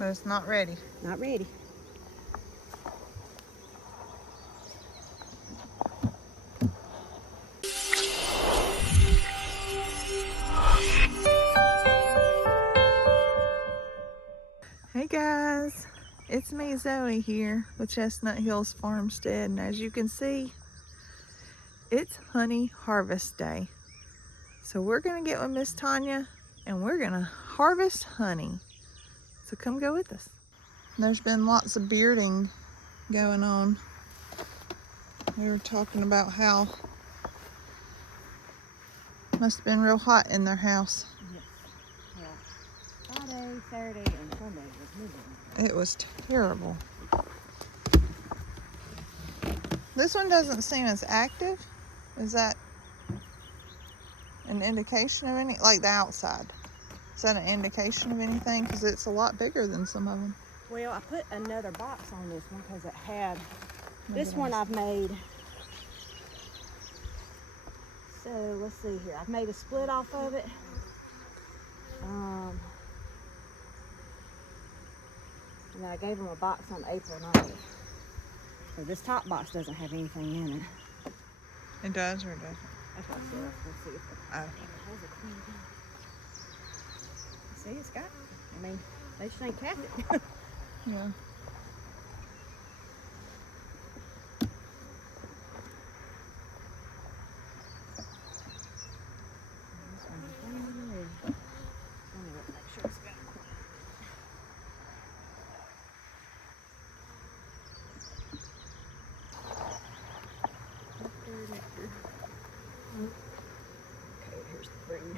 But it's not ready. Not ready. Hey guys, it's me Zoe here with Chestnut Hills Farmstead, and as you can see, it's honey harvest day. So we're gonna get with Miss Tanya and we're gonna harvest honey. So come go with us. There's been lots of bearding going on. We were talking about how it must have been real hot in their house. Yes. Yeah. Friday, Saturday, and Sunday was moving. It was terrible. This one doesn't seem as active. Is that an indication of any, like the outside? Is that an indication of anything? Because it's a lot bigger than some of them. Well, I put another box on this one because it had, this one I've made, so let's see here. I've made a split off of it. And I gave them a box on April 9th. So this top box doesn't have anything in it. It does or it doesn't? That's what I said. Let's see if it Oh. has a queen. See, it's got, I mean, they just ain't capped it. Yeah. Okay, here's the brood.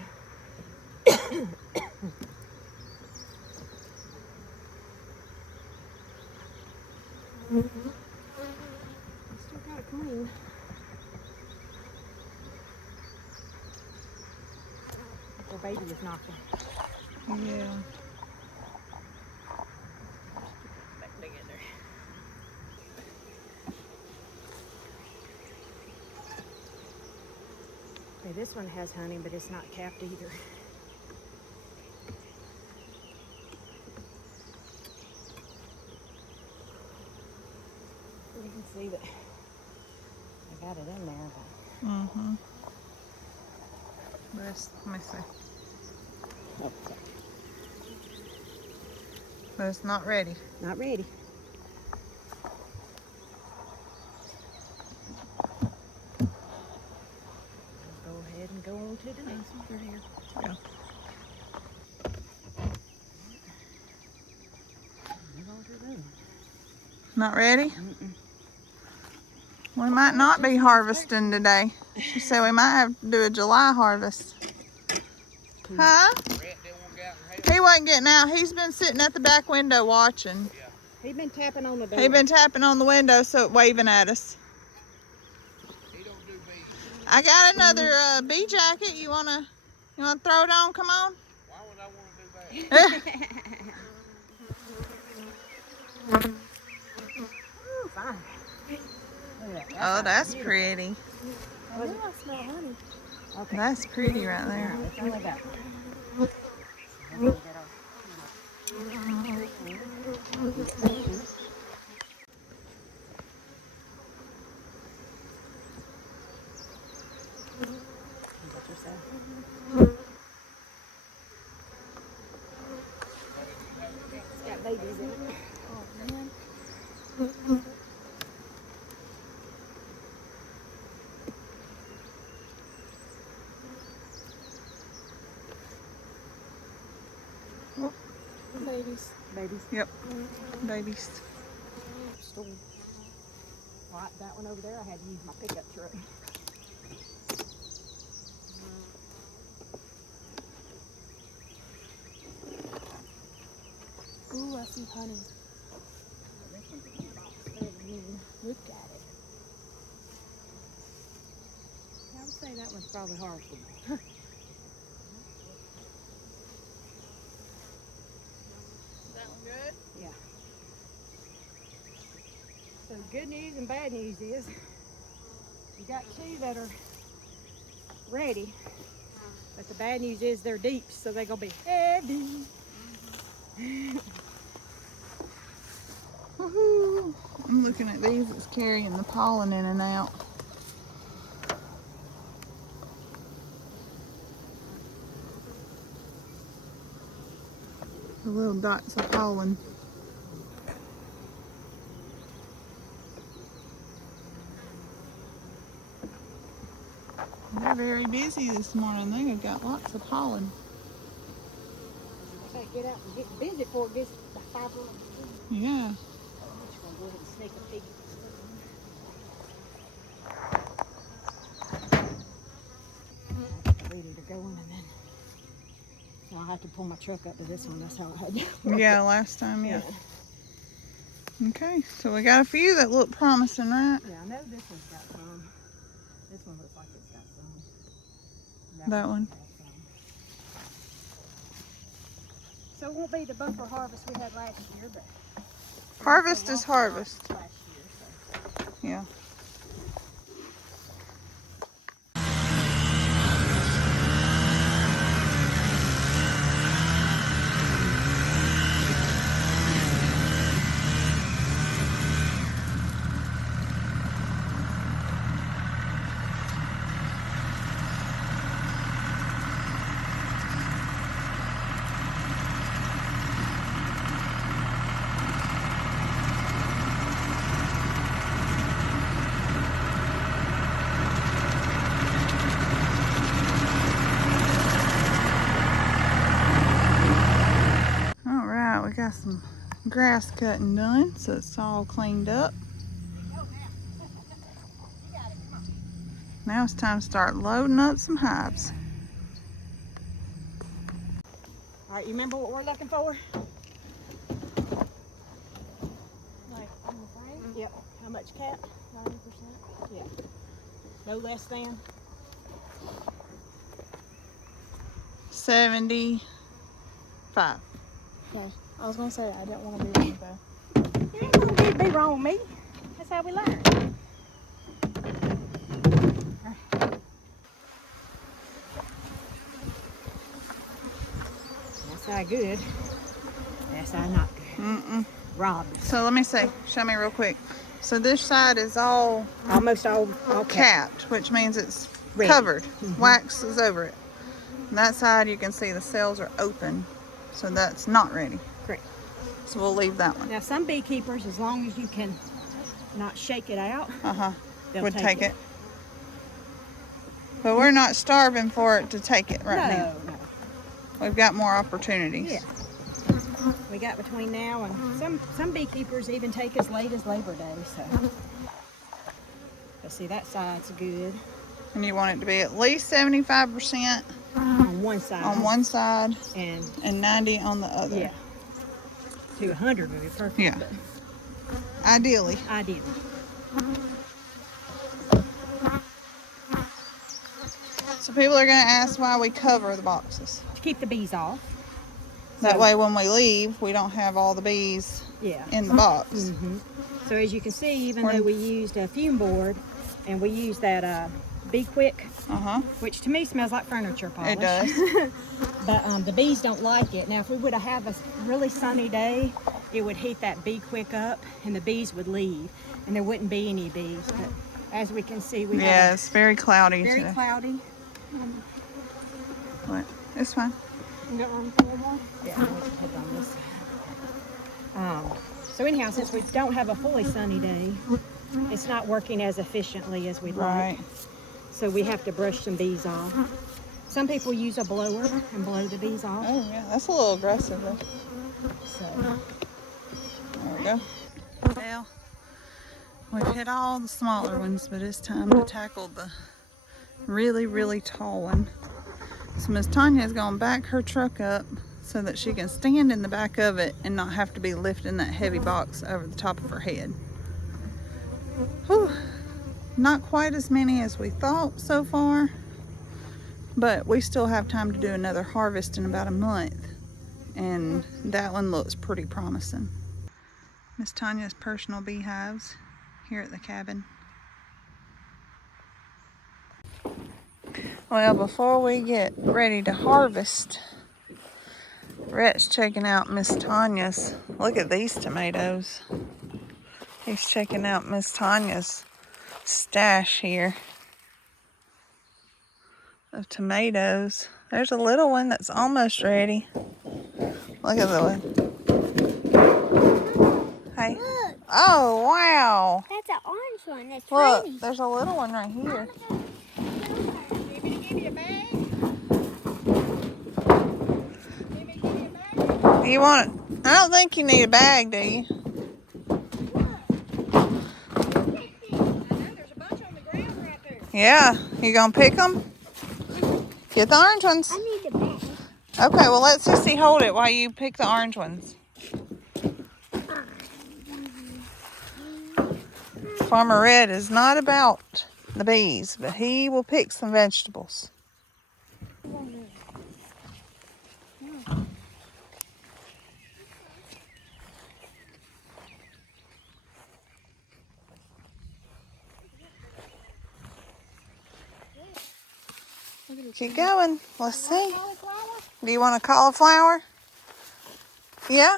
Still got a queen. The baby is knocking. Yeah. Back together. Okay, this one has honey, but it's not capped either. You can see that I got it in there. Mm-hmm. Let me see. But, oh, But it's not ready. not ready. Go ahead and go on to the next one. They're here. Yeah. Move on to the other one. Not ready? Mm-mm. We might not be harvesting today. She said we might have to do a July harvest. Huh? He wasn't getting out. He's been sitting at the back window watching. He's been tapping on the door. He's been tapping on the window, so waving at us. I got another bee jacket. You wanna throw it on? Come on. Why would I want to do that? Ooh, fine. Look at that. Oh, that's pretty. Oh, I smell honey. Okay. That's pretty right there. It's only that. It's got babies in it. Oh, man. Babies. Babies. Yep. Babies. Store. Right, that one over there, I had to use my pickup truck. Ooh, I see honey. Look at it. I would say that one's probably harvested. That one good? Yeah. So good news and bad news is you got two that are ready, but the bad news is they're deep, so they're gonna be heavy. Looking at these, it's carrying the pollen in and out. The little dots of pollen. They're very busy this morning. They've got lots of pollen. I say get out and get busy before it gets about 5 o'clock. Yeah. I'm just gonna go ahead and sneak a peek. Ready to go in, and then I'll have to pull my truck up to this one. That's how I had to. Yeah, last time, yeah. Okay, so we got a few that look promising, right? Yeah, I know this one's got some. This one looks like it's got some. That one? Has some. So it won't be the bumper harvest we had last year, but Harvest is harvest. last year, so. Yeah. Alright, we got some grass cutting done, so it's all cleaned up. Now it's time to start loading up some hives. All right, you remember what we're looking for? Like on the frame? Yep. How much cap? 90%? Yeah. No less than? 75. Okay. I was gonna say I didn't want to be wrong though. You ain't gonna be wrong with me. That's how we learn. That's how good. That's how not good. Mm-mm. Robbed. So let me see. Show me real quick. So this side is all Almost all capped, which means it's Ready. covered. Wax is over it. And that side you can see the cells are open. So that's not ready. Correct. So we'll leave that one. Now some beekeepers, as long as you can not shake it out, they'll Would take it. But we're not starving for it to take it right now. No. We've got more opportunities. Yeah. We got between now and some beekeepers even take as late as Labor Day. So, but see that side's good And you want it to be at least 75% on one side. on one side and 90 on the other. yeah, to 100 would be perfect. Yeah. But Ideally. ideally. So people are going to ask why we cover the boxes. To keep the bees off. That So- way when we leave, we don't have all the bees Yeah. in the box. Mm-hmm. So as you can see, even though we used a fume board and we used that Bee Quick, which to me smells like furniture polish. It does. But the bees don't like it. Now, if we would have had a really sunny day, it would heat that Bee Quick up and the bees would leave and there wouldn't be any bees. But as we can see, we Yeah, have it's very cloudy very today. cloudy. But it's fine. You got room for one more? Yeah, we can put it on this side. So anyhow, since we don't have a fully sunny day, it's not working as efficiently as we'd Right. like. So we have to brush some bees off. Some people use a blower and blow the bees off. Oh yeah, that's a little aggressive though. So There we go. Well, we've hit all the smaller ones, but it's time to tackle the really, really tall one. So Miss Tanya's gonna back her truck up so that she can stand in the back of it and not have to be lifting that heavy box over the top of her head. Whew. Not quite as many as we thought so far, but we still have time to do another harvest in about a month, and that one looks pretty promising. Miss Tanya's personal beehives here at the cabin. Well, before we get ready to harvest, Rhett's checking out Miss Tanya's. Look at these tomatoes. He's checking out Miss Tanya's stash here of tomatoes. There's a little one that's almost ready. Look at the one. Hey. Look. Oh, wow. That's an orange one. That's Look, pretty. there's a little one right here. Give me a bag. You want it? I don't think you need a bag, do you? I know there's a bunch on the ground right there. Yeah. You gonna pick them? Get the orange ones. I need a bag. Okay, well, let Sissy hold it while you pick the orange ones. Farmer Red is not about the bees, but he will pick some vegetables. Keep going. Let's see. Do you want a cauliflower? Yeah?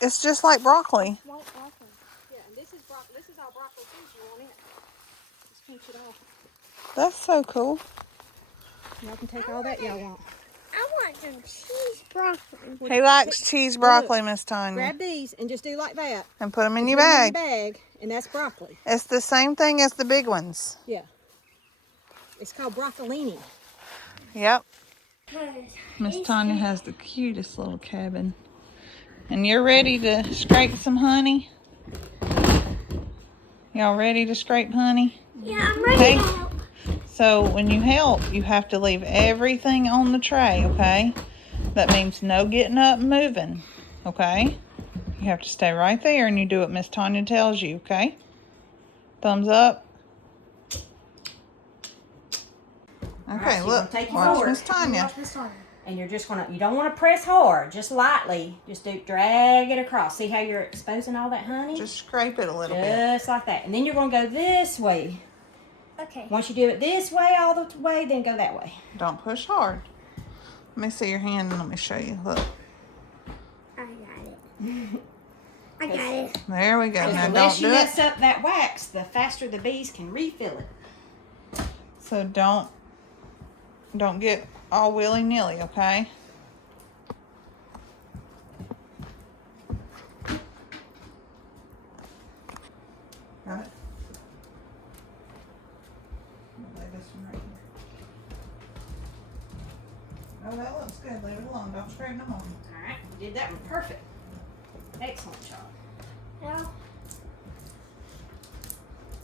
It's just like broccoli. White broccoli. Yeah, and this is all broccoli too. If you want it, just pinch it off. That's so cool. Y'all can take all that y'all want. I want some cheese broccoli. He likes cheese broccoli, Miss Tanya. Grab these and just do like that. And put them in your Put 'em bag. in your bag, and that's broccoli. It's the same thing as the big ones. Yeah. It's called broccolini. Yep. Miss Tanya has the cutest little cabin. And you're ready to scrape some honey? Y'all ready to scrape honey? Yeah, I'm ready Okay. to help. So when you help, you have to leave everything on the tray, okay? That means no getting up and moving, okay? You have to stay right there and you do what Miss Tanya tells you, okay? Thumbs up. Okay, so you're look, gonna take your watch fork. Miss Tanya. Watch this on. And you're just gonna, you don't want to press hard, just lightly. Just drag it across. See how you're exposing all that honey? Just scrape it a little bit. Just like that. And then you're gonna go this way. Okay. Once you do it this way, all the way, then go that way. Don't push hard. Let me see your hand and let me show you. Look, I got it. I got it. there we go. Now The don't less you do it. mess up that wax, the faster the bees can refill it. So don't get all willy-nilly, okay? Got it? Lay this one right here. Oh, that looks good. Leave it alone. Don't straighten them on. All right, you did that one perfect. Excellent job. Now,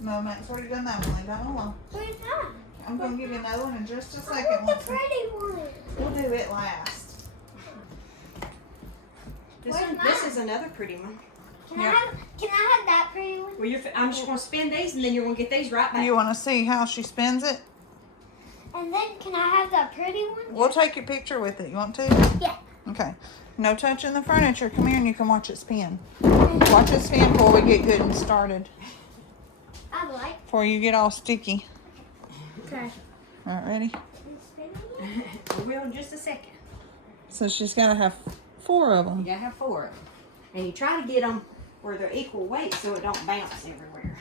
No, Matt's already done that one. Leave that one alone. where's that? I'm going to give you another one in just a I second. want the once we- pretty one. We'll do it last. This Where's one, this is another pretty one. Can Yeah. I have that pretty one? Well, I'm just gonna spin these, and then you're gonna get these right back. You want to see how she spins it? And then can I have that pretty one? We'll take your picture with it. You want to? Yeah. Okay. No touching the furniture. Come here and you can watch it spin. Watch it spin before we get good and started. I like. Before you get all sticky. Okay. All right, ready? We will in just a second. So she's got to have 4 of You them. gotta have 4 of them, and you try to get them where they're equal weight so it don't bounce everywhere.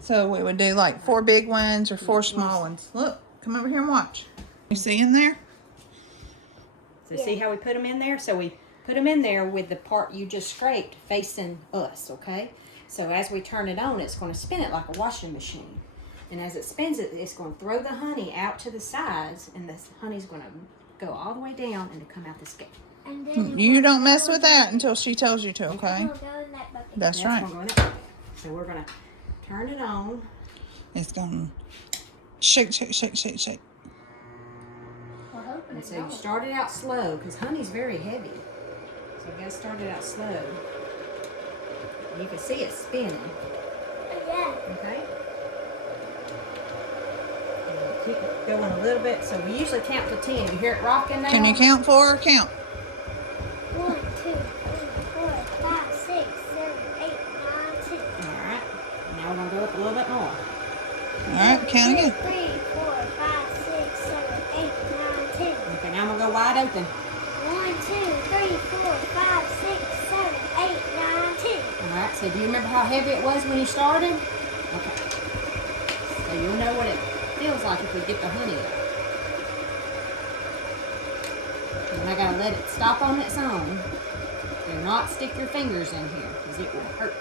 So we would do like 4 big ones or 4 small ones. Look, come over here and watch. You see in there? So see how we put them in there? So we put them in there with the part you just scraped facing us, okay? So as we turn it on, it's going to spin it like a washing machine. And as it spins it, it's going to throw the honey out to the sides, and the honey's going to go all the way down and come out the scale. And then You don't mess with that until she tells you to, okay? it'll go in that bucket. That's right. Gonna go in that bucket. So we're going to turn it on. It's going to shake, shake, shake, shake, shake. We're hoping And it so you don't. start it out slow because honey's very heavy. So you got to start it out slow. You can see it spinning, Yeah. okay? And keep it going a little bit. So we usually count to 10. You hear it rocking now? Can you count 4 or count? 1, 2, 3, 4, 5, 6, 7, 8, 9, 10. All right. Now we're going to go up a little bit more. All right, count again. 3, 4, 5, 6, 7, 8, 9, 10. Okay, now I'm going to go wide open. 1, 2, 3, 4, 5, 6, 7, 8, 9, 10. Alright, so do you remember how heavy it was when you started? Okay. So you'll know what it feels like if we get the honey out. And I gotta let it stop on its own. Do not stick your fingers in here because it will hurt.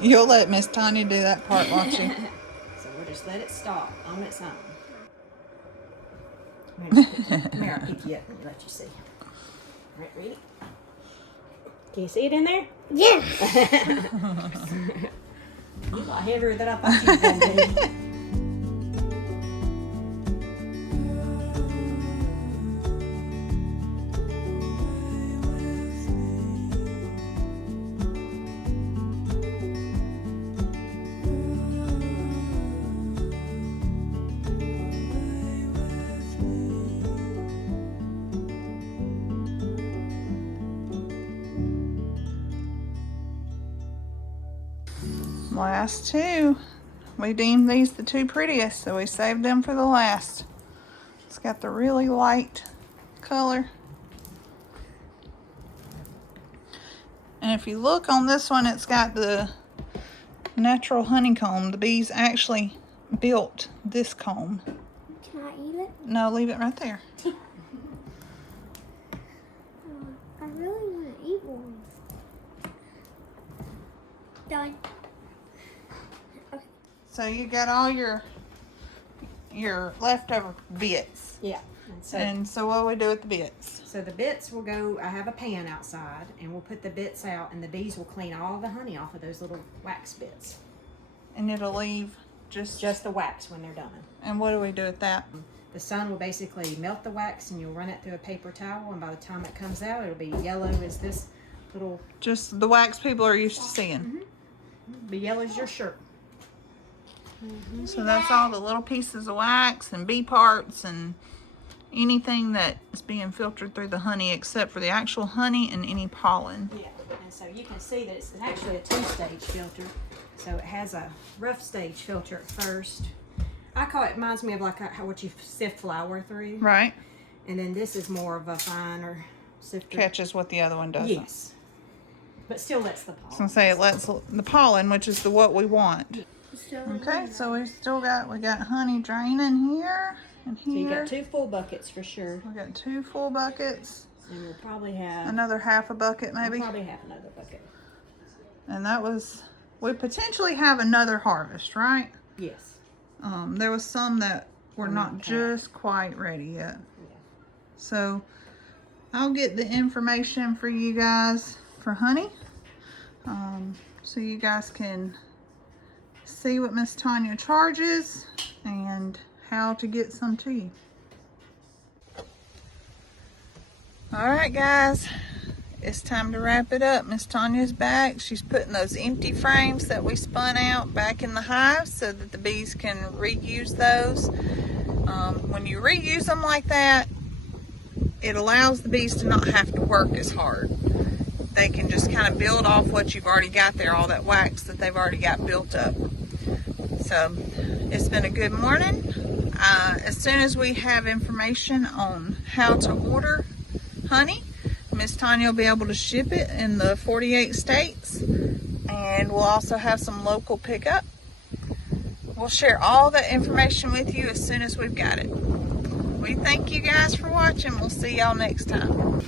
You'll let Miss Tanya do that part, won't you? So we'll just let it stop on its own. Come here, I'll pick you up and let you see. Alright, ready? Can you see it in there? Yeah. You're a lot heavier than I thought you were going to be. Last two. We deemed these the two prettiest, so we saved them for the last. It's got the really light color. And if you look on this one, it's got the natural honeycomb. The bees actually built this comb. Can I eat it? No, leave it right there. I really want to eat one. Done. So you got all your leftover bits. Yeah. And so what do we do with the bits? So the bits will go, I have a pan outside, and we'll put the bits out, and the bees will clean all the honey off of those little wax bits. And it'll leave just the wax when they're done. And what do we do with that? The sun will basically melt the wax, and you'll run it through a paper towel, and by the time it comes out, it'll be yellow as this little... Just the wax people are used to seeing. Be yellow as your shirt. So that's all the little pieces of wax and bee parts and anything that is being filtered through the honey except for the actual honey and any pollen. Yeah, and so you can see that it's actually a two-stage filter. So it has a rough stage filter at first. I call it, reminds me of like how what you sift flour through. Right. And then this is more of a finer sifter. Catches what the other one doesn't. Yes. But still lets the pollen. I was gonna say it lets the pollen, which is what we want. Okay, so we got honey draining here and here. So you got 2 full buckets for sure. We got 2 full buckets. And we'll probably have Another half a bucket maybe. We'll probably have another bucket. And that was, we potentially have another harvest, right? Yes. There was some that were not just quite ready yet. Yeah. So I'll get the information for you guys for honey. So you guys can see what Miss Tanya charges and how to get some to you. Alright guys, it's time to wrap it up. Miss Tanya's back. She's putting those empty frames that we spun out back in the hive so that the bees can reuse those. When you reuse them like that, it allows the bees to not have to work as hard. They can just kind of build off what you've already got there, all that wax that they've already got built up. So it's been a good morning. As soon as we have information on how to order honey, Miss Tanya will be able to ship it in the 48 states, and we'll also have some local pickup. We'll share all that information with you as soon as we've got it. We thank you guys for watching. We'll see y'all next time.